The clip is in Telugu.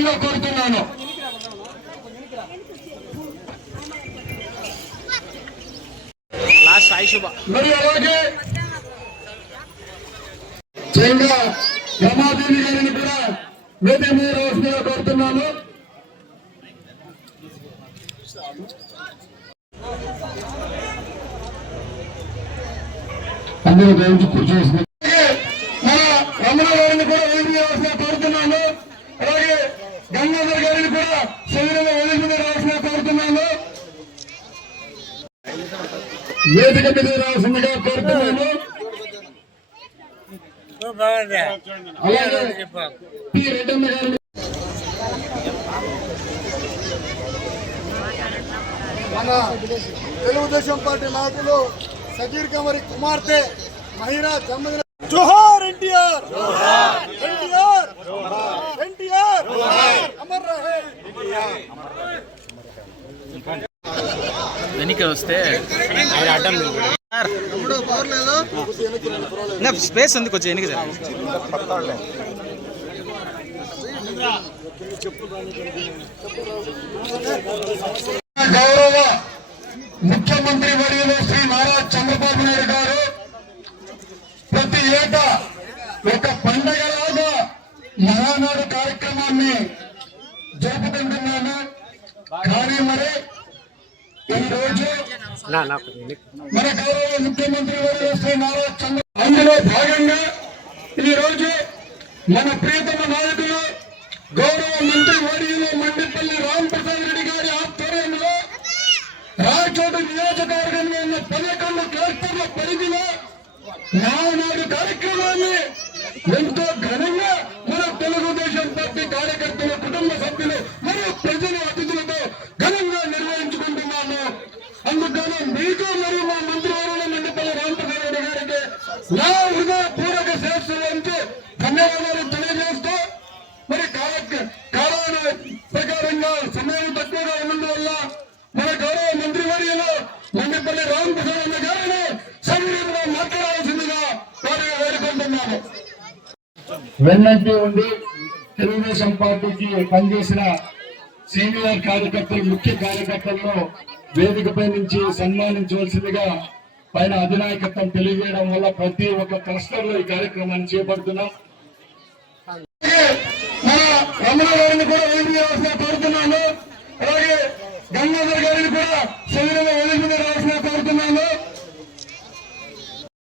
వినయంగా కోరుతున్నాను. మరి అలాగే చెంగా రమాదేవి గారిని కూడా వేదిక మీద రావాల్సిందిగా కోరుతున్నాను. అందరూ దయచేసి కూర్చోవలసింది. మన రమణ గారిని కూడా వేదిక రావాల్సిందిగా కోరుతున్నాను. అలాగే గంగాధర్ గారిని కూడా శరీరంలో వేదిక మీద రావాల్సిందిగా కోరుతున్నాను. వేదిక మీద రావాల్సిందిగా కోరుతున్నాను. అలాగే పి రెడ్డమ్మ గారిని మన తెలుగుదేశం పార్టీ నాయకులు సగీర్ కమరి కుమార్తె మహిళా జన్మదిన జోహార్ ఎన్టీఆర్, ఎన్టీఆర్, ఎన్టీఆర్ అమర్ రహే. వెనక్కి వస్తే అడ్డం స్పేస్ ఉంది కొంచెం వెనక్కి గౌరవ ముఖ్యమంత్రి వర్యులు శ్రీ నారా చంద్రబాబు నాయుడు గారు ప్రతి ఏటా ఒక పండగలాగా మహానాడు కార్యక్రమాన్ని జరుపుకుంటున్నాను. కానీ మరి ఈ రోజు మన గౌరవ ముఖ్యమంత్రి వర్యులు శ్రీ నారా చంద్రబాబు అందులో భాగంగా ఈ రోజు మన ప్రియతమ నాయకులు గౌరవ మంత్రి వర్యులు మండిపల్లి రాంప్రసాద్ రెడ్డి గారి ఆధ్వర్యంలో రాయచోట నియోజకవర్గంలో ఉన్న 11 క్లస్టర్ల పరిధిలో నానాడు కార్యక్రమాన్ని ఎంతో ఘనంగా మన తెలుగుదేశం పార్టీ కార్యకర్తలు, కుటుంబ సభ్యులు మరియు ప్రజల అతిథులతో ఘనంగా నిర్వహించుకుంటున్నాము. అందుకని మీకు మరియు మా మంత్రివర్యులు మండిపల్లి రాంప్రసాద్ రెడ్డి గారికి నా హృదయపూర్వక శిరస్సు ధన్యవాదాలు తెలియజేస్తూ మరి కాలాల ప్రకారంగా సమయం తక్కువగా ఉన్నందువల్ల మన గౌరవ మంత్రివర్యులు మండిపల్లి రామప్రసాద్ గారిని సవినీయంగా మాట్లాడాల్సిందిగా వారిని వేడుకుంటున్నాను. వెన్నంటి ఉండి తెలుగుదేశం పార్టీకి పనిచేసిన సీనియర్ కార్యకర్తలు, ముఖ్య కార్యకర్తలను వేదికపై నుంచి సన్మానించవలసిందిగా పైన అధినాయకత్వం తెలియజేయడం వల్ల ప్రతి ఒక్క క్లస్టర్ లో ఈ కార్యక్రమాన్ని చేపడుతున్నాం. మన రమణ గారిని కూడా వేదిక రావాల్సిందిగా కోరుతున్నాను. అలాగే గంగాధర్ గారిని కూడా శరీరంలో